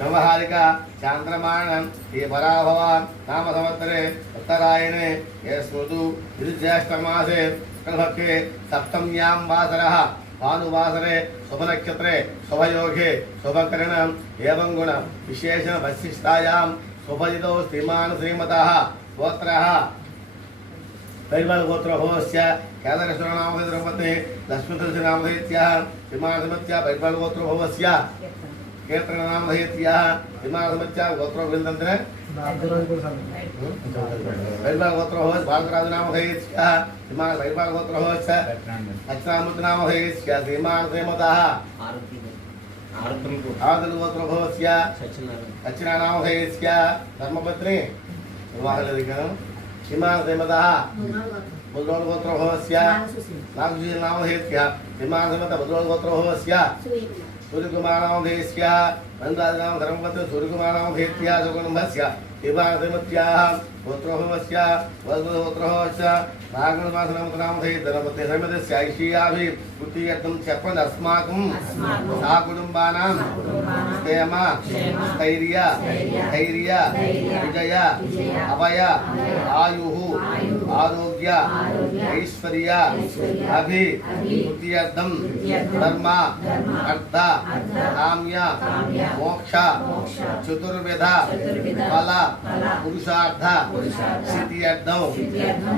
व्यवहारिक चांद्रमाणं ये पराभवान् नाम संवत्सरे उत्तरायणे ये स्मृतु ज्येष्ठमासे कल्पक्षे सप्तम्यां वासरः भानुवासरे शुभनक्षत्रे शुभयोगे शुभकरणम् एवं गुण विशेषण वशिष्ठायां शुभजितो श्रीमान् श्रीमतः गोत्रः बैर्बलगोत्रभवस्य केदारेश्वरनामधेयपत्नी लक्ष्मीतुलसीनामधेयत्याः श्रीमानसमत्या बैर्बलगोत्रभवस्य कीर्तननामधेयत्याः श्रीमानसमत्या गोत्रवृन्दन्ते बैर्बलगोत्रभवस्य बालकराजनामधेयत्याः श्रीमान बैर्बलगोत्रभवस्य दक्षिणामूर्तिनामधेयस्य श्रीमानश्रीमतः आदलगोत्रभवस्य दक्षिणानामधेयस्य धर्मपत्नी विवाहलधिकरणं श्रीमानश्रीमतः बुद्रोलगोत्रभवस्य नागजीनामधेयस्य श्रीमानश्रीमतः बुद्रोलगोत्रभवस्य सूर्यकुमारनामधेयस्य नन्दादिनाम धर्मपत्नी सूर्यकुमारनामधेयस्य सुकुटुम्बस्य श्रीमानश्रीमत्याः गोत्रभवस्य वसुगोत्रभवस्य नागणमासनामधेय धर्मपत्नी श्रीमतस्य ऐश्वर्याभिवृद्ध्यर्थं చెప్పండి अस्माकं सा कुटुम्बानां क्षेम स्थैर्य धैर्य विजय अभय आयुः आरोग्य ऐश्वर्य अभिवृद्ध्यर्थं धर्म अर्थ काम्य मोक्ष चतुर्विध फल पुरुषार्थ सिद्ध्यर्थं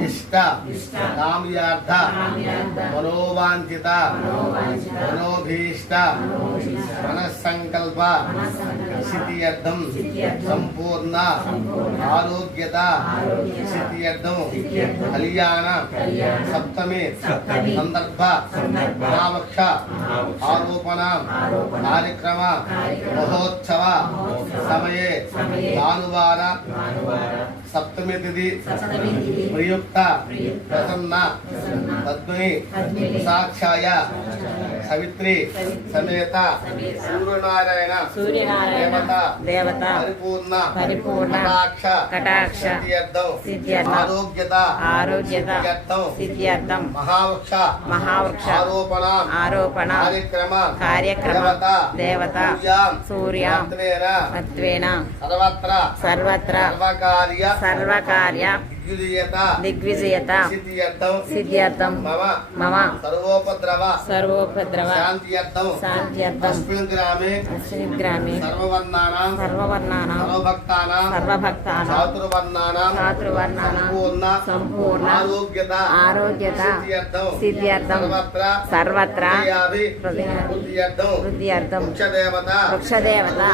इष्ट काम्यार्थ मनोवांछित मनोभीष्ट मनस्संकल्प सिद्ध्यर्थं संपूर्ण आरोग्यत सिद्ध्यर्थं कल्याण सप्तमी संदर्भ महावृक्ष आरोपण कार्यक्रम महोत्सव समये भानुवार सप्तमी तिथि प्रयुक्त प्रसन्न पद्मिनी साक्षाय सवित्री समेत सूर्यनारायण देवता परिपूर्ण कटाक्ष सिद्ध्यर्थं आरोग्यता सिद्ध्यर्थं महावृक्ष आरोपण कार्यक्रम देवता सूर्या तत्वेन सर्वत्र सर्वकार्य दिग्विजयता सिद्ध्यर्थं मम सर्वोपद्रव शान्त्यर्थं अस्मिन् ग्रामे सर्ववर्णानां सर्वभक्तानां चातुर्वर्णानां संपूर्ण आरोग्यता सिद्ध्यर्थं सर्वत्र वृद्ध्यर्थं वृक्षदेवता